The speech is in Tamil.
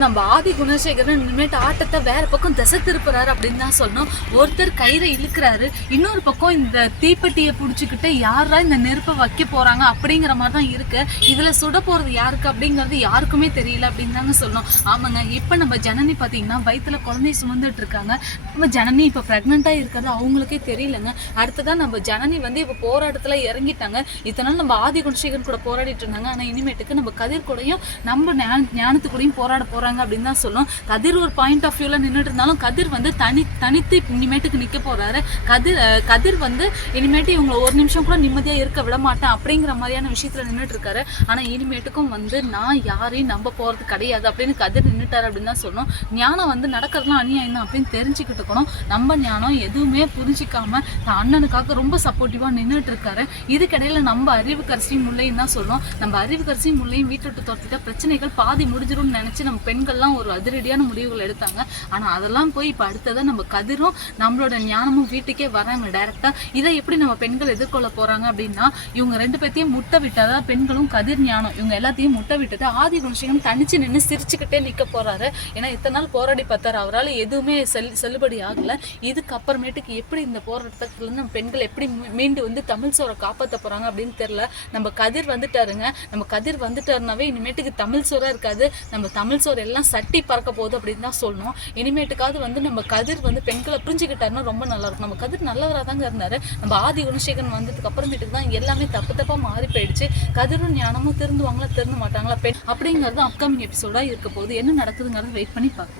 நம்ம ஆதி குணசேகரன் இனிமேட்டு ஆட்டத்தை வேற பக்கம் திசை திருப்புறாரு அப்படின்னு தான் சொன்னோம் ஒருத்தர் கயிறை இழுக்கிறாரு. இன்னொரு பக்கம் இந்த தீப்பெட்டியை பிடிச்சிக்கிட்டு யாரா இந்த நெருப்பை வைக்க போறாங்க அப்படிங்கிற மாதிரி தான் இருக்கு. இதுல சுட போறது யாருக்கு அப்படிங்கிறது யாருக்குமே தெரியல அப்படின்னு தாங்க சொன்னோம் ஆமாங்க இப்ப நம்ம ஜனனி பாத்தீங்கன்னா வயிற்றுல குழந்தைய சுமந்துட்டு இருக்காங்க. நம்ம ஜனனி இப்ப பிரெக்னெண்டா இருக்கிறது அவங்களுக்கே தெரியலங்க. அடுத்ததான் நம்ம ஜனனி வந்து இப்ப போராட்டத்துல இறங்கிட்டாங்க. இதனால நம்ம ஆதி குணசேகரன் கூட போராடிட்டு இருந்தாங்க. ஆனா இனிமேட்டுக்கு நம்ம கதிர் கூடயும் நம்ம ஞான- ஞானத்து கூடயும் போராட போறாங்க. அப்படின்னு தான் சொல்லும் கதிர் ஒரு பாயிண்ட் ஆஃப் வியூவில் நின்றுட்டு இருந்தாலும் கதிர் வந்து தனி தனித்து இனிமேட்டுக்கு நிற்க போறாரு. கதிர் கதிர் வந்து இனிமேட்டு இவங்களை ஒரு நிமிஷம் கூட நிம்மதியாக இருக்க விட மாட்டேன் அப்படிங்கிற மாதிரியான விஷயத்தில் நின்றுட்டு இருக்காரு ஆனால் இனிமேட்டுக்கும் வந்து நான் யாரையும் நம்ப போறது கிடையாது அப்படின்னு கதிர் நின்றுட்டாரு அப்படின்னு தான் சொல்லணும். ஞானம் வந்து நடக்கிறதுலாம் அநியாயம் தான் அப்படின்னு தெரிஞ்சுக்கிட்டு இருக்கணும். நம்ம ஞானம் எதுவுமே புரிஞ்சிக்காம தான் அண்ணனுக்காக ரொம்ப சப்போர்ட்டிவாக நின்றுட்டு இருக்காரு இதுக்கிடையில் நம்ம அறிவு கரிசியும் முல்லையும் தான் சொல்லணும். நம்ம அறிவு கரிசியும் முல்லையும் வீட்டு விட்டு துரத்திட்டா பிரச்சனைகள் பாதி முடிஞ்சிடும்னு நினச்சி நம்ம பெண் பெண்கள்லாம் ஒரு அதிரடியான முடிவுகள் எடுத்தாங்க. ஆனா அதெல்லாம் போய் இப்ப அடுத்ததாக நம்ம கதிரும் நம்மளோட ஞானமும் வீட்டுக்கே வராங்க டைரக்டா இதை எப்படி நம்ம பெண்கள் எதிர்கொள்ள போறாங்க அப்படின்னா இவங்க ரெண்டு பேர்த்தையும் முட்டை விட்டாதா பெண்களும் கதிர் ஞானம். இவங்க எல்லாத்தையும் முட்டை விட்டது ஆதி குணசேகரன் தனிச்சு நின்று சிரிச்சுக்கிட்டே நிக்க போறாரு. ஏன்னா இத்தனை நாள் போராடி பார்த்தாரு. அவரால் எதுவுமே செல் செல்லுபடி ஆகல. இதுக்கப்புறமேட்டுக்கு எப்படி இந்த போராட்டத்துல இருந்து நம்ம பெண்கள் எப்படி மீ- மீண்டு வந்து தமிழ் சோரை காப்பாற்ற போறாங்க அப்படின்னு தெரியல. நம்ம கதிர் வந்துட்டாருங்க. நம்ம கதிர் வந்துட்டாருனாவே இனிமேட்டுக்கு தமிழ் சோறா இருக்காது. நம்ம தமிழ் சோறு எல்லாம் சட்டி பறக்க போகுது அப்படின்னு தான் சொல்லணும். இனிமேட்டுக்காவது வந்து நம்ம கதிர் வந்து பெண்களை புரிஞ்சுக்கிட்டாருன்னா ரொம்ப நல்லா இருக்கும் நம்ம கதிர் நல்லவராக தாங்க இருந்தாரு. நம்ம ஆதி குணசேகரன் வந்ததுக்கு அப்புறமேட்டுக்கு தான் எல்லாமே தப்பு தப்பா மாறி போயிடுச்சு. கதிரும் ஞானமும் திருந்துவாங்களா திருந்த மாட்டாங்களா பெண் அப்படிங்கிறது அப்கமிங் எபிசோடா இருக்க போகுது. என்ன நடக்குதுங்கிறத வெயிட் பண்ணி பார்க்கலாம்.